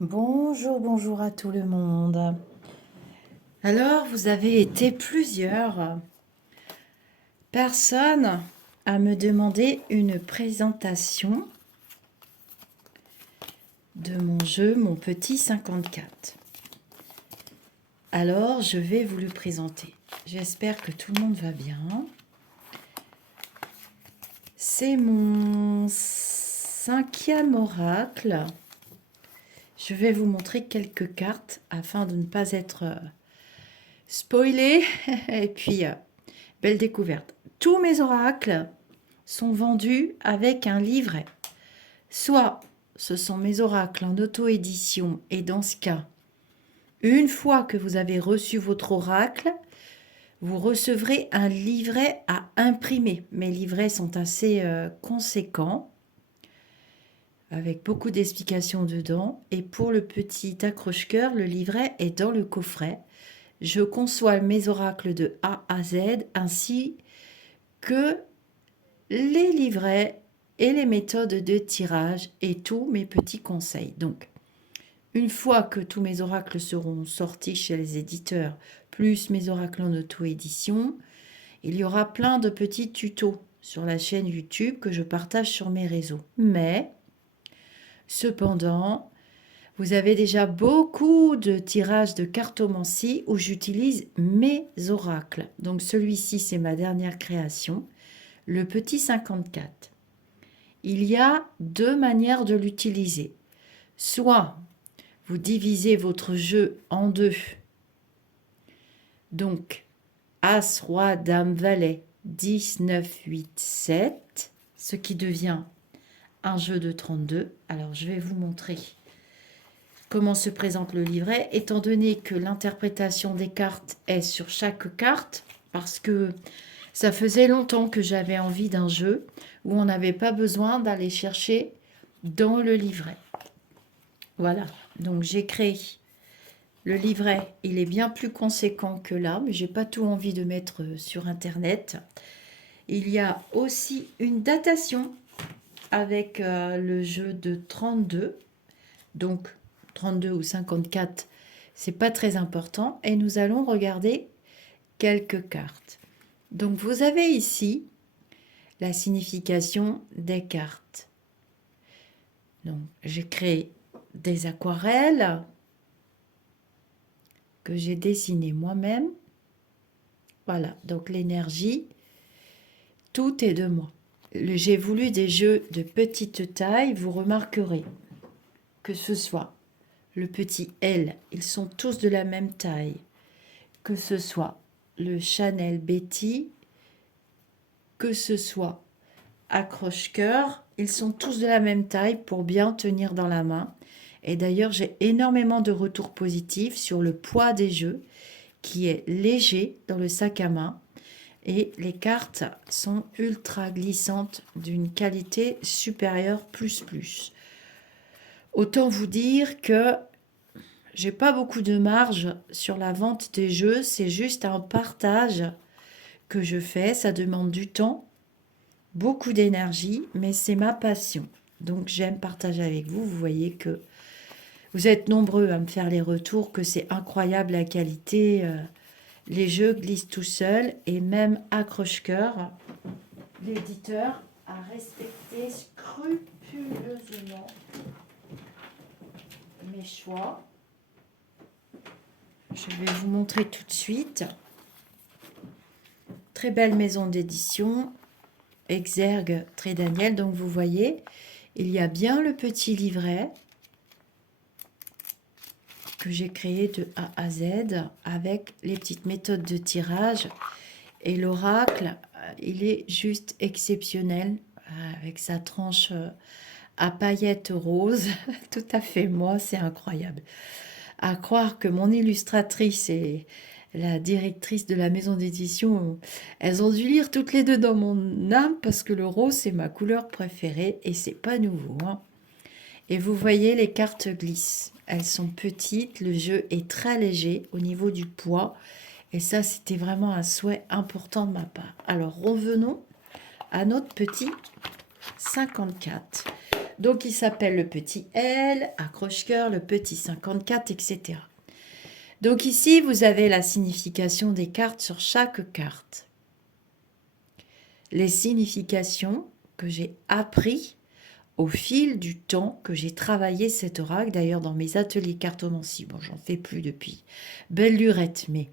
Bonjour, bonjour à tout le monde. Alors, vous avez été plusieurs personnes à me demander une présentation de mon jeu, mon petit 54. Alors, je vais vous le présenter. J'espère que tout le monde va bien. C'est mon 5e oracle. Je vais vous montrer quelques cartes afin de ne pas être spoilé. Et puis, belle découverte. Tous mes oracles sont vendus avec un livret. Soit ce sont mes oracles en auto-édition et dans ce cas, une fois que vous avez reçu votre oracle, vous recevrez un livret à imprimer. Mes livrets sont assez conséquents, avec beaucoup d'explications dedans. Et pour le petit accroche-cœur, le livret est dans le coffret. Je conçois mes oracles de A à Z ainsi que les livrets et les méthodes de tirage et tous mes petits conseils. Donc, une fois que tous mes oracles seront sortis chez les éditeurs, plus mes oracles en auto-édition, il y aura plein de petits tutos sur la chaîne YouTube que je partage sur mes réseaux. Mais, cependant, vous avez déjà beaucoup de tirages de cartomancie où j'utilise mes oracles. Donc celui-ci, c'est ma dernière création, le petit 54. Il y a deux manières de l'utiliser. Soit vous divisez votre jeu en deux. Donc, As, Roi, Dame, Valet, 10, 9, 8, 7, ce qui devient un jeu de 32. Alors, je vais vous montrer comment se présente le livret, étant donné que l'interprétation des cartes est sur chaque carte, parce que ça faisait longtemps que j'avais envie d'un jeu où on n'avait pas besoin d'aller chercher dans le livret. Voilà, donc j'ai créé le livret. Il est bien plus conséquent que là, mais j'ai pas tout envie de mettre sur Internet. Il y a aussi une datation avec le jeu de 32. Donc 32 ou 54, c'est pas très important. Et nous allons regarder quelques cartes. Donc vous avez ici la signification des cartes. Donc j'ai créé des aquarelles que j'ai dessinées moi-même. Voilà, donc l'énergie, tout est de moi. J'ai voulu des jeux de petite taille, vous remarquerez que ce soit le petit L, ils sont tous de la même taille, que ce soit le Chanel Betty, que ce soit accroche-cœur, ils sont tous de la même taille pour bien tenir dans la main. Et d'ailleurs, j'ai énormément de retours positifs sur le poids des jeux, qui est léger dans le sac à main. Et les cartes sont ultra glissantes d'une qualité supérieure plus. Autant vous dire que j'ai pas beaucoup de marge sur la vente des jeux, c'est juste un partage que je fais, ça demande du temps, beaucoup d'énergie, mais c'est ma passion. Donc j'aime partager avec vous, vous voyez que vous êtes nombreux à me faire les retours, que c'est incroyable la qualité, les jeux glissent tout seuls, et même accroche-cœur, l'éditeur a respecté scrupuleusement mes choix. Je vais vous montrer tout de suite. Très belle maison d'édition, Exergue Trait Daniel. Donc vous voyez, il y a bien le petit livret que j'ai créé de A à Z avec les petites méthodes de tirage. Et l'oracle, il est juste exceptionnel avec sa tranche à paillettes roses. Tout à fait moi, c'est incroyable. À croire que mon illustratrice et la directrice de la maison d'édition, elles ont dû lire toutes les deux dans mon âme parce que le rose, c'est ma couleur préférée et c'est pas nouveau, hein. Et vous voyez, les cartes glissent. Elles sont petites, le jeu est très léger au niveau du poids. Et ça, c'était vraiment un souhait important de ma part. Alors, revenons à notre petit 54. Donc, il s'appelle le petit L, accroche-cœur, le petit 54, etc. Donc ici, vous avez la signification des cartes sur chaque carte. Les significations que j'ai appris au fil du temps que j'ai travaillé cet oracle, d'ailleurs dans mes ateliers cartomancie. Bon, j'en fais plus depuis belle lurette, mais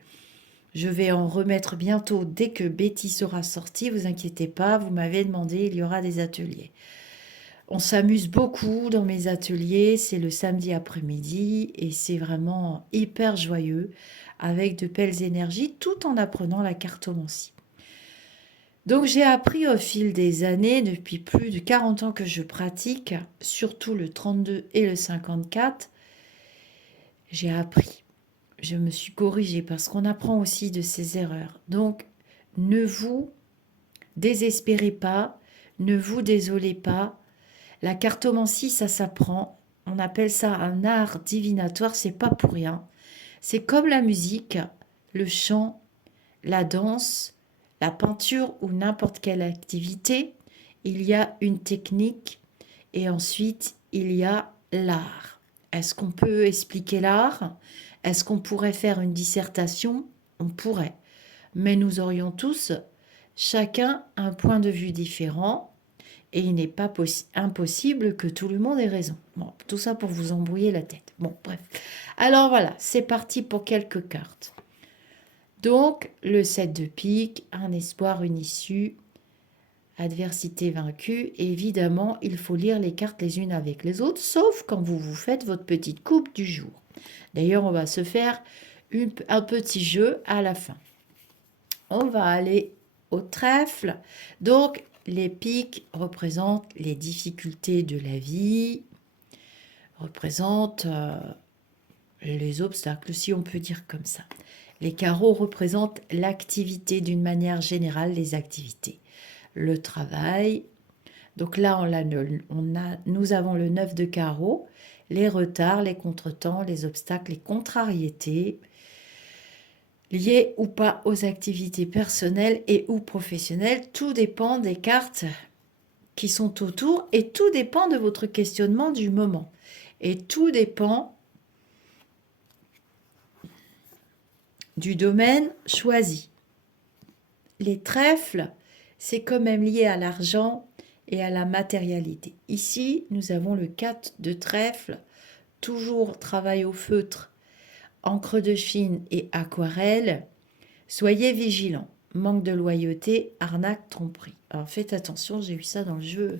je vais en remettre bientôt dès que Betty sera sortie. Vous inquiétez pas, vous m'avez demandé, il y aura des ateliers. On s'amuse beaucoup dans mes ateliers, c'est le samedi après-midi et c'est vraiment hyper joyeux avec de belles énergies tout en apprenant la cartomancie. Donc j'ai appris au fil des années, depuis plus de 40 ans que je pratique, surtout le 32 et le 54, j'ai appris. Je me suis corrigée parce qu'on apprend aussi de ses erreurs. Donc ne vous désespérez pas, ne vous désolez pas. La cartomancie, ça s'apprend. On appelle ça un art divinatoire, c'est pas pour rien. C'est comme la musique, le chant, la danse, la peinture ou n'importe quelle activité. Il y a une technique et ensuite il y a l'art. Est-ce qu'on peut expliquer l'art? Est-ce qu'on pourrait faire une dissertation? On pourrait. Mais nous aurions tous, chacun, un point de vue différent. Et il n'est pas impossible que tout le monde ait raison. Bon, tout ça pour vous embrouiller la tête. Bon, bref. Alors voilà, c'est parti pour quelques cartes. Donc, le 7 de pique, un espoir, une issue, adversité vaincue. Évidemment, il faut lire les cartes les unes avec les autres, sauf quand vous vous faites votre petite coupe du jour. D'ailleurs, on va se faire un petit jeu à la fin. On va aller au trèfle. Donc, les piques représentent les difficultés de la vie, représentent les obstacles, si on peut dire comme ça. Les carreaux représentent l'activité d'une manière générale, les activités. Le travail. Donc là, nous avons le 9 de carreau, les retards, les contretemps, les obstacles, les contrariétés, liées ou pas aux activités personnelles et ou professionnelles. Tout dépend des cartes qui sont autour et tout dépend de votre questionnement du moment. Et tout dépend du domaine choisi. Les trèfles, c'est quand même lié à l'argent et à la matérialité. Ici, nous avons le 4 de trèfle, toujours travail au feutre, encre de Chine et aquarelle. Soyez vigilants. Manque de loyauté, arnaque, tromperie. Alors faites attention, j'ai eu ça dans le jeu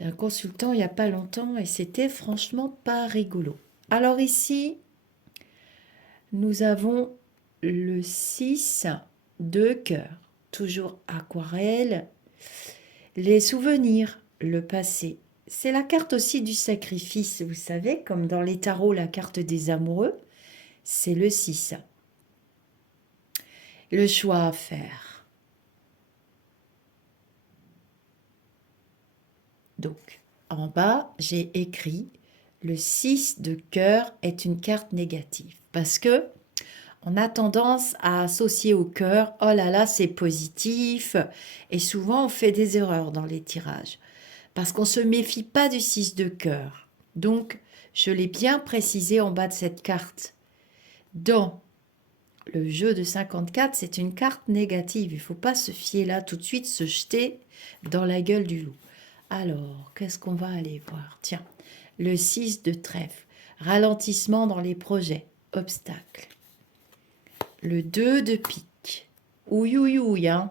d'un consultant il n'y a pas longtemps et c'était franchement pas rigolo. Alors ici, nous avons le 6 de cœur, toujours aquarelle, les souvenirs, le passé. C'est la carte aussi du sacrifice, vous savez, comme dans les tarots, la carte des amoureux, c'est le 6. Le choix à faire. Donc, en bas, j'ai écrit le 6 de cœur est une carte négative parce que on a tendance à associer au cœur, oh là là, c'est positif, et souvent on fait des erreurs dans les tirages parce qu'on ne se méfie pas du 6 de cœur. Donc, je l'ai bien précisé en bas de cette carte. Dans le jeu de 54, c'est une carte négative. Il ne faut pas se fier là tout de suite, se jeter dans la gueule du loup. Alors, qu'est-ce qu'on va aller voir? Tiens, le 6 de trèfle, ralentissement dans les projets, obstacles. Le 2 de pique, ouïe, ouïe, ouïe, hein.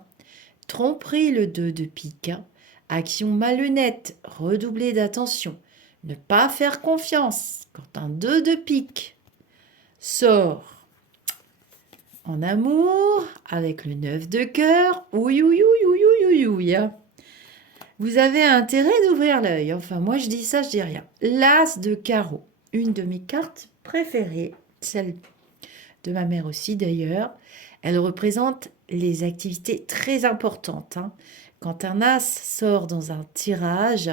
Tromperie, le 2 de pique, hein. Action malhonnête, redoubler d'attention, ne pas faire confiance quand un 2 de pique sort en amour avec le 9 de cœur, ouïe, ouïe, ouïe, ouïe, ouïe, ouïe, ouïe, hein. Vous avez intérêt d'ouvrir l'œil. Enfin, moi, je dis ça, je dis rien. L'As de carreau, une de mes cartes préférées, celle de ma mère aussi d'ailleurs. Elle représente les activités très importantes, hein. Quand un As sort dans un tirage,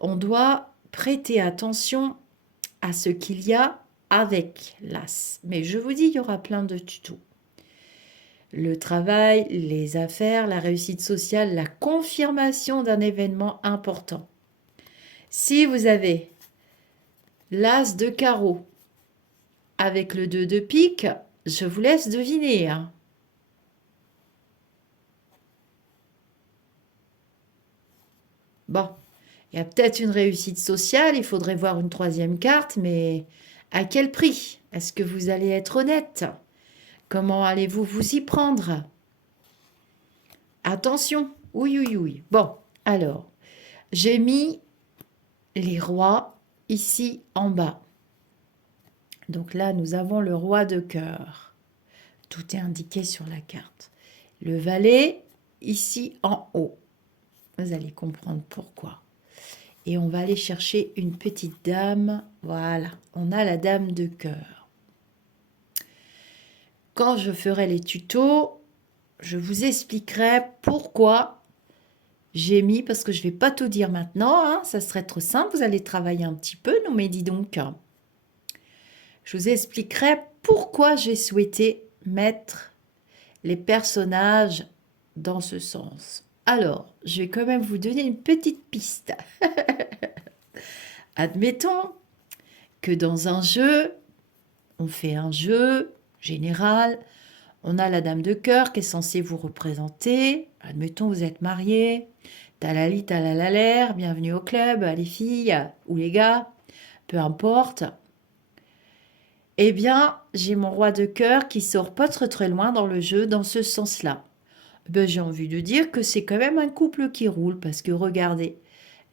on doit prêter attention à ce qu'il y a avec l'As. Mais je vous dis, il y aura plein de tutos. Le travail, les affaires, la réussite sociale, la confirmation d'un événement important. Si vous avez l'as de carreau avec le 2 de pique, je vous laisse deviner. Hein. Bon, il y a peut-être une réussite sociale, il faudrait voir une troisième carte, mais à quel prix? Est-ce que vous allez être honnête? Comment allez-vous vous y prendre? Attention, oui, oui, oui. Bon, alors, j'ai mis les rois ici en bas. Donc là, nous avons le roi de cœur. Tout est indiqué sur la carte. Le valet ici en haut. Vous allez comprendre pourquoi. Et on va aller chercher une petite dame. Voilà, on a la dame de cœur. Quand je ferai les tutos, je vous expliquerai pourquoi j'ai mis, parce que je ne vais pas tout dire maintenant, hein, ça serait trop simple, vous allez travailler un petit peu, non mais dis donc. Je vous expliquerai pourquoi j'ai souhaité mettre les personnages dans ce sens. Alors, je vais quand même vous donner une petite piste. Admettons que dans un jeu, on fait un jeu général, on a la dame de cœur qui est censée vous représenter. Admettons, vous êtes mariés, talali, talalalaire, bienvenue au club, les filles ou les gars, peu importe. Eh bien, j'ai mon roi de cœur qui sort pas très très loin dans le jeu dans ce sens-là. Ben, j'ai envie de dire que c'est quand même un couple qui roule parce que regardez,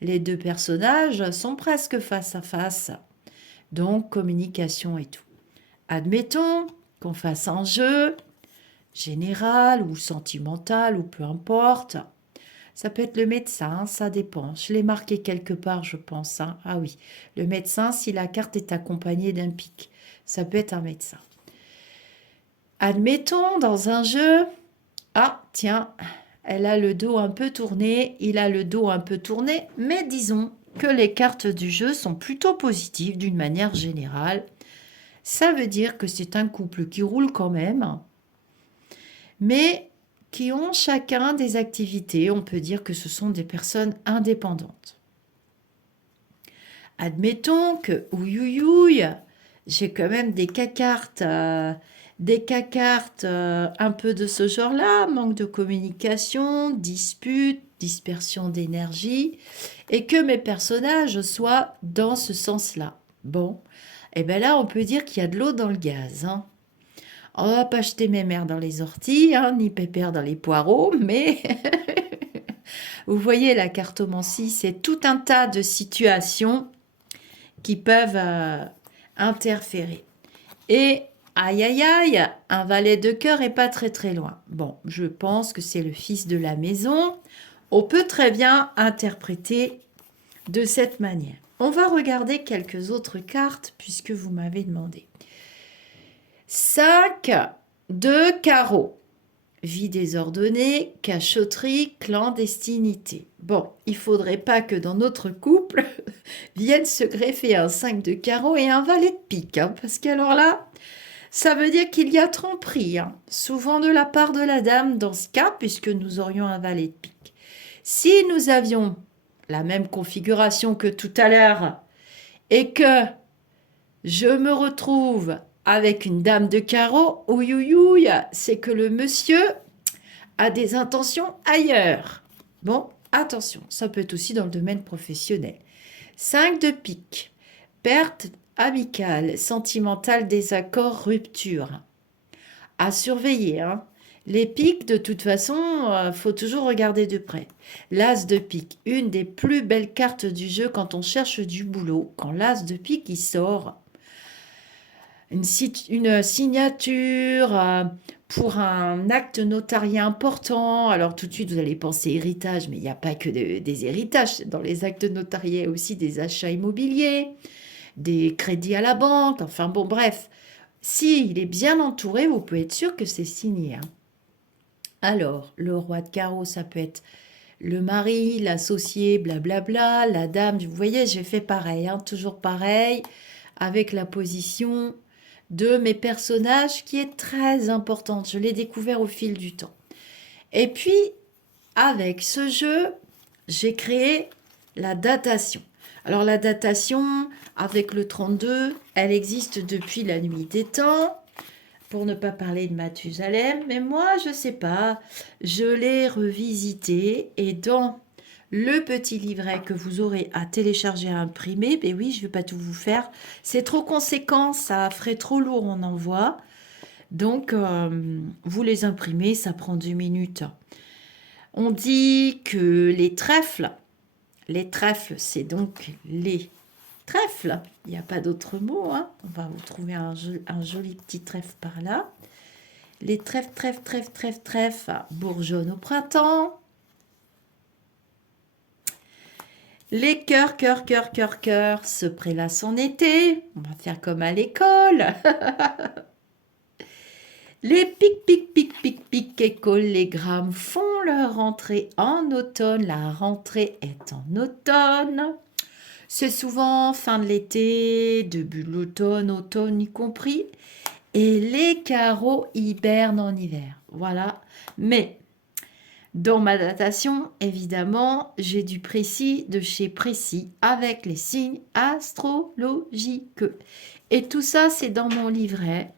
les deux personnages sont presque face à face. Donc, communication et tout. Admettons qu'on fasse un jeu général ou sentimental ou peu importe. Ça peut être le médecin, ça dépend. Je l'ai marqué quelque part, je pense. Hein. Ah oui, le médecin, si la carte est accompagnée d'un pic, ça peut être un médecin. Admettons, dans un jeu, ah, tiens, elle a le dos un peu tourné, il a le dos un peu tourné, mais disons que les cartes du jeu sont plutôt positives d'une manière générale. Ça veut dire que c'est un couple qui roule quand même, mais qui ont chacun des activités. On peut dire que ce sont des personnes indépendantes. Admettons que, ouïouïouï, j'ai quand même des cacartes, un peu de ce genre-là, manque de communication, dispute, dispersion d'énergie, et que mes personnages soient dans ce sens-là. Bon, et bien là, on peut dire qu'il y a de l'eau dans le gaz. Hein. On va pas jeter mes mères dans les orties, hein, ni pépère dans les poireaux, mais vous voyez, la cartomancie, c'est tout un tas de situations qui peuvent interférer. Et aïe aïe aïe, un valet de cœur est pas très très loin. Bon, je pense que c'est le fils de la maison. On peut très bien interpréter de cette manière. On va regarder quelques autres cartes puisque vous m'avez demandé. 5 de carreau. Vie désordonnée, cachotterie, clandestinité. Bon, il faudrait pas que dans notre couple vienne se greffer un 5 de carreau et un valet de pique, hein, parce qu'alors là, ça veut dire qu'il y a tromperie, hein, souvent de la part de la dame dans ce cas, puisque nous aurions un valet de pique. Si nous avions la même configuration que tout à l'heure et que je me retrouve avec une dame de carreau, ouïouïouï, c'est que le monsieur a des intentions ailleurs. Bon, attention, ça peut être aussi dans le domaine professionnel. 5 de pique, perte amicale, sentimentale, désaccord, rupture. À surveiller, hein. Les piques, de toute façon, faut toujours regarder de près. L'as de pique, une des plus belles cartes du jeu quand on cherche du boulot. Quand l'as de pique, il sort, une signature pour un acte notarié important. Alors tout de suite, vous allez penser héritage, mais il n'y a pas que des héritages. Dans les actes notariés, il y a aussi des achats immobiliers, des crédits à la banque. Enfin bon, bref. S'il est bien entouré, vous pouvez être sûr que c'est signé. Hein. Alors, le roi de carreau, ça peut être le mari, l'associé, blablabla, la dame. Vous voyez, j'ai fait pareil, hein, toujours pareil, avec la position de mes personnages qui est très importante. Je l'ai découvert au fil du temps. Et puis, avec ce jeu, j'ai créé la datation. Alors la datation avec le 32, elle existe depuis la nuit des temps, pour ne pas parler de Mathusalem, mais moi je sais pas, je l'ai revisité et dans le petit livret que vous aurez à télécharger, à imprimer, ben oui, je ne vais pas tout vous faire, c'est trop conséquent, ça ferait trop lourd en envoi, donc vous les imprimez, ça prend 2 minutes. On dit que les trèfles, c'est donc les trèfles. Il n'y a pas d'autre mot, hein. On va vous trouver un joli petit trèfle par là. Les trèfles, trèfles, trèfles, trèfles, trèfles bourgeonnent au printemps. Les cœurs, cœurs, cœurs, cœurs, cœurs se prélassent en été. On va faire comme à l'école. Les pic, pic, pic, pic, pic écoles, les grammes font leur rentrée en automne. La rentrée est en automne. C'est souvent fin de l'été, début de l'automne, automne y compris. Et les carreaux hibernent en hiver. Voilà. Mais dans ma datation, évidemment, j'ai du précis de chez précis avec les signes astrologiques. Et tout ça, c'est dans mon livret.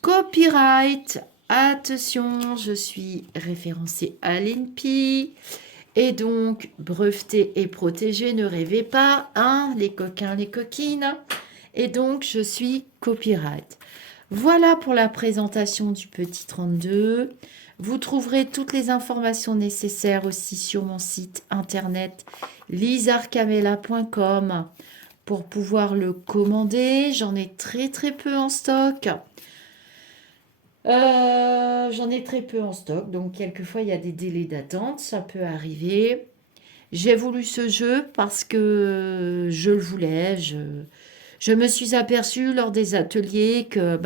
Copyright. Attention, je suis référencée à l'INPI. Et donc, breveté et protégé, ne rêvez pas, hein, les coquins, les coquines. Et donc, je suis copyright. Voilà pour la présentation du petit 32. Vous trouverez toutes les informations nécessaires aussi sur mon site internet lisarcamela.com pour pouvoir le commander. J'en ai très très peu en stock. J'en ai très peu en stock, donc quelquefois il y a des délais d'attente, ça peut arriver. J'ai voulu ce jeu parce que je le voulais. Je me suis aperçue lors des ateliers que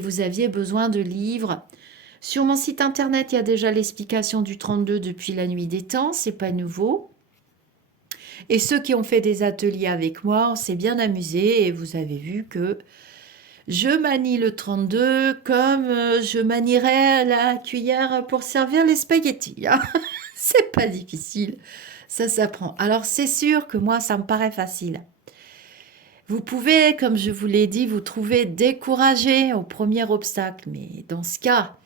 vous aviez besoin de livres. Sur mon site internet, il y a déjà l'explication du 32 depuis la nuit des temps, c'est pas nouveau. Et ceux qui ont fait des ateliers avec moi, on s'est bien amusé et vous avez vu que je manie le 32 comme je manierais la cuillère pour servir les spaghettis, hein. C'est pas difficile, ça s'apprend. Alors c'est sûr que moi, ça me paraît facile. Vous pouvez, comme je vous l'ai dit, vous trouver découragé au premier obstacle, mais dans ce cas,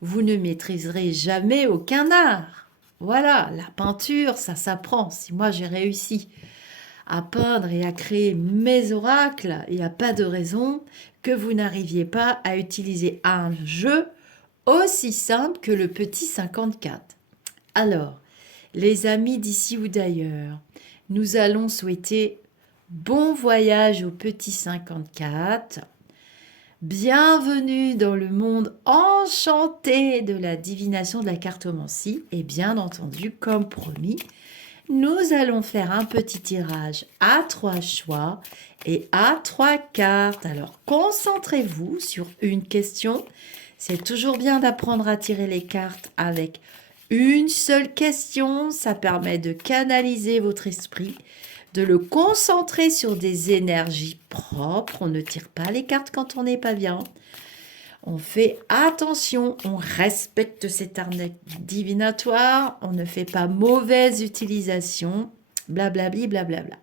vous ne maîtriserez jamais aucun art. Voilà, la peinture, ça s'apprend. Si moi j'ai réussi à peindre et à créer mes oracles, il n'y a pas de raison que vous n'arriviez pas à utiliser un jeu aussi simple que le petit 54. Alors, les amis d'ici ou d'ailleurs, nous allons souhaiter bon voyage au petit 54. Bienvenue dans le monde enchanté de la divination de la cartomancie. Et bien entendu, comme promis, nous allons faire un petit tirage à 3 choix et à 3 cartes. Alors, concentrez-vous sur une question. C'est toujours bien d'apprendre à tirer les cartes avec une seule question. Ça permet de canaliser votre esprit, de le concentrer sur des énergies propres. On ne tire pas les cartes quand on n'est pas bien. On fait attention, on respecte cet art divinatoire, on ne fait pas mauvaise utilisation, blablabli, blablabla.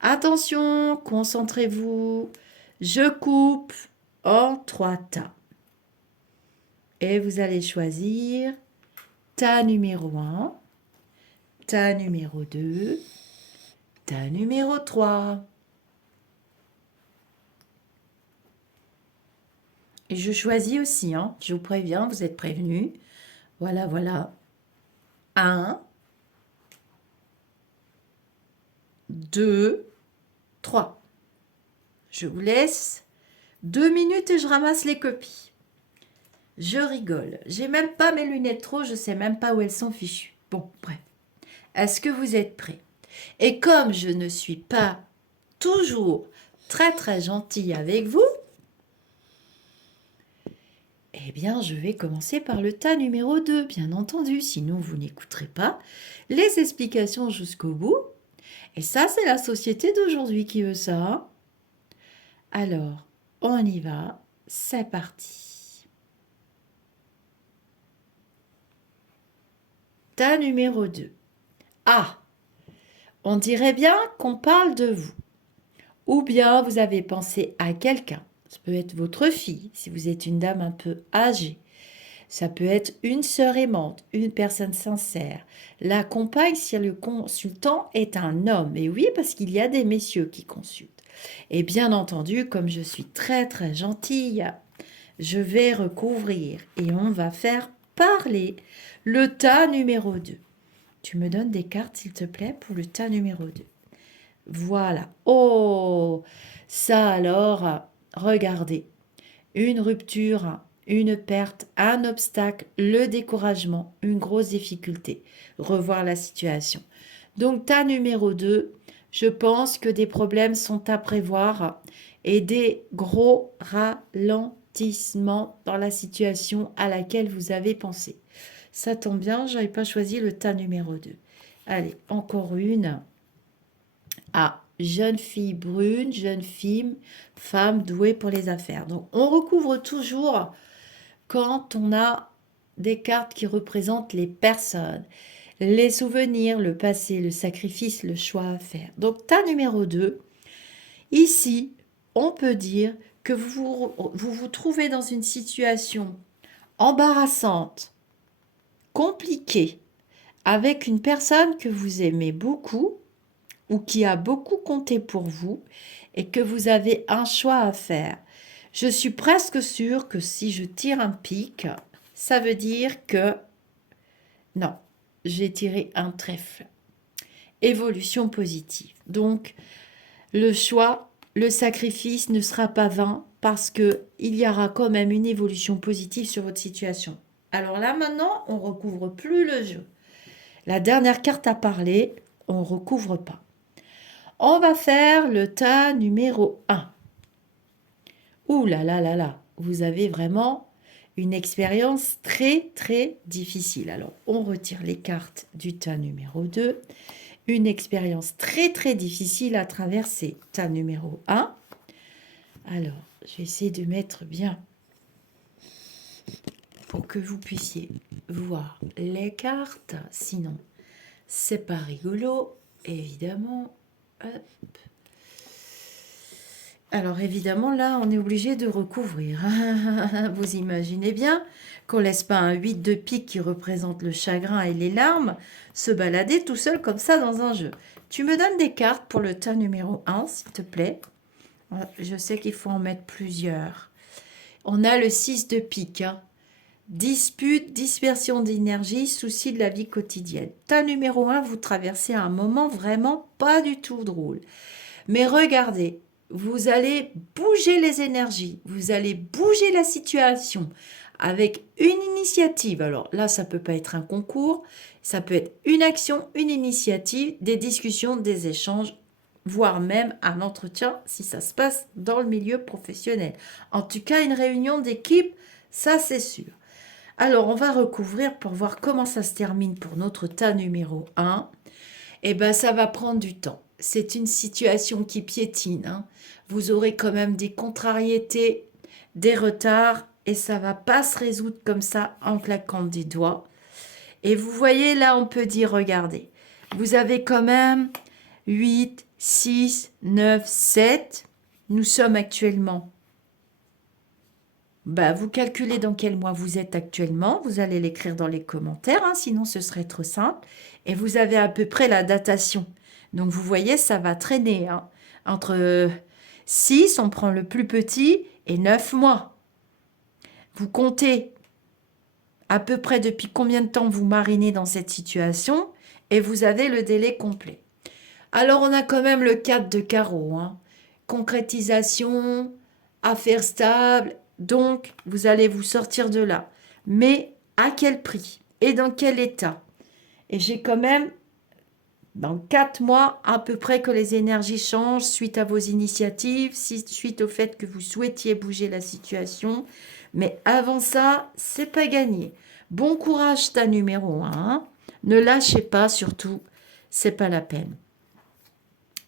Attention, concentrez-vous, je coupe en 3 tas. Et vous allez choisir tas numéro 1, tas numéro 2, tas numéro 3. Et je choisis aussi, hein, je vous préviens, vous êtes prévenus. Voilà, voilà. 1, 2, 3. Je vous laisse 2 minutes et je ramasse les copies. Je rigole. J'ai même pas mes lunettes trop, je sais même pas où elles sont fichues. Bon, bref. Est-ce que vous êtes prêts? Et comme je ne suis pas toujours très très gentille avec vous, eh bien, je vais commencer par le tas numéro 2, bien entendu, sinon vous n'écouterez pas les explications jusqu'au bout. Et ça, c'est la société d'aujourd'hui qui veut ça. Alors, on y va, c'est parti. Tas numéro 2. Ah, On dirait bien qu'on parle de vous. Ou bien vous avez pensé à quelqu'un. Ça peut être votre fille, si vous êtes une dame un peu âgée. Ça peut être une sœur aimante, une personne sincère. La compagne, si le consultant est un homme. Et oui, parce qu'il y a des messieurs qui consultent. Et bien entendu, comme je suis très très gentille, je vais recouvrir et on va faire parler le tas numéro 2. Tu me donnes des cartes, s'il te plaît, pour le tas numéro 2. Voilà. Oh, ça alors, regardez. Une rupture, une perte, un obstacle, le découragement, une grosse difficulté. Revoir la situation. Donc, tas numéro 2, je pense que des problèmes sont à prévoir et des gros ralentissements dans la situation à laquelle vous avez pensé. Ça tombe bien, je n'avais pas choisi le tas numéro 2. Allez, encore une. Ah, jeune fille brune, jeune fille, femme douée pour les affaires. Donc, on recouvre toujours quand on a des cartes qui représentent les personnes, les souvenirs, le passé, le sacrifice, le choix à faire. Donc, tas numéro 2, ici, on peut dire que vous trouvez dans une situation embarrassante, compliquée, avec une personne que vous aimez beaucoup ou qui a beaucoup compté pour vous et que vous avez un choix à faire. Je suis presque sûre que si je tire un pic, ça veut dire que non, j'ai tiré un trèfle. Évolution positive. Donc, le choix, le sacrifice ne sera pas vain parce qu'il y aura quand même une évolution positive sur votre situation. Alors là, maintenant, on ne recouvre plus le jeu. La dernière carte à parler, on ne recouvre pas. On va faire le tas numéro 1. Ouh là là là là, vous avez vraiment une expérience très très difficile. Alors, on retire les cartes du tas numéro 2. Une expérience très très difficile à traverser. Tas numéro 1. Alors, je vais essayer de mettre bien pour que vous puissiez voir les cartes. Sinon, c'est pas rigolo, évidemment. Hop. Alors évidemment, là, on est obligé de recouvrir. Vous imaginez bien qu'on ne laisse pas un 8 de pique qui représente le chagrin et les larmes se balader tout seul comme ça dans un jeu. Tu me donnes des cartes pour le tas numéro 1, s'il te plaît. Je sais qu'il faut en mettre plusieurs. On a le 6 de pique. Dispute, dispersion d'énergie, souci de la vie quotidienne. Tas numéro 1, vous traversez un moment vraiment pas du tout drôle. Mais regardez, vous allez bouger les énergies, vous allez bouger la situation avec une initiative. Alors là, ça peut pas être un concours, ça peut être une action, une initiative, des discussions, des échanges, voire même un entretien si ça se passe dans le milieu professionnel. En tout cas, une réunion d'équipe, ça c'est sûr. Alors, on va recouvrir pour voir comment ça se termine pour notre tas numéro 1. Eh bien, ça va prendre du temps. C'est une situation qui piétine, hein. Vous aurez quand même des contrariétés, des retards, et ça va pas se résoudre comme ça en claquant des doigts. Et vous voyez, là, on peut dire, regardez, vous avez quand même 8, 6, 9, 7. Nous sommes actuellement. Vous calculez dans quel mois vous êtes actuellement. Vous allez l'écrire dans les commentaires, hein, sinon ce serait trop simple. Et vous avez à peu près la datation. Donc vous voyez, ça va traîner, hein. Entre 6, on prend le plus petit, et 9 mois. Vous comptez à peu près depuis combien de temps vous marinez dans cette situation et vous avez le délai complet. Alors on a quand même le 4 de carreau, hein. Concrétisation, affaires stables, donc vous allez vous sortir de là. Mais à quel prix et dans quel état? Et j'ai quand même dans 4 mois à peu près que les énergies changent suite à vos initiatives, suite au fait que vous souhaitiez bouger la situation. Mais avant ça, c'est pas gagné. Bon courage, ta numéro 1. Ne lâchez pas, surtout, c'est pas la peine.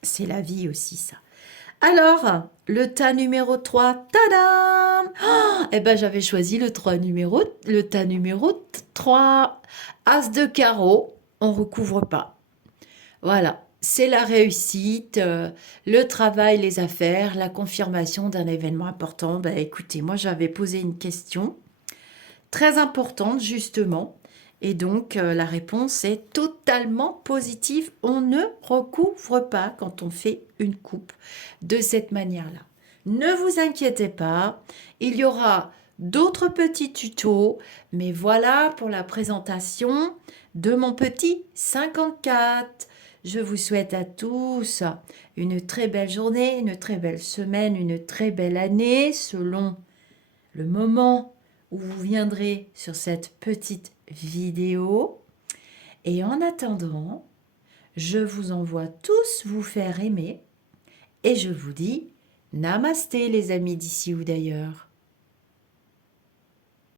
C'est la vie aussi, ça. Alors, le tas numéro 3, tadam! Eh ben, j'avais choisi le tas numéro 3. As de carreau, on recouvre pas. Voilà, c'est la réussite, le travail, les affaires, la confirmation d'un événement important. Ben, écoutez, moi j'avais posé une question très importante justement. Et donc la réponse est totalement positive. On ne recouvre pas quand on fait une coupe de cette manière-là. Ne vous inquiétez pas, il y aura d'autres petits tutos, mais voilà pour la présentation de mon petit 54. Je vous souhaite à tous une très belle journée, une très belle semaine, une très belle année selon le moment où vous viendrez sur cette petite vidéo. Et en attendant, je vous envoie tous vous faire aimer et je vous dis namasté les amis d'ici ou d'ailleurs.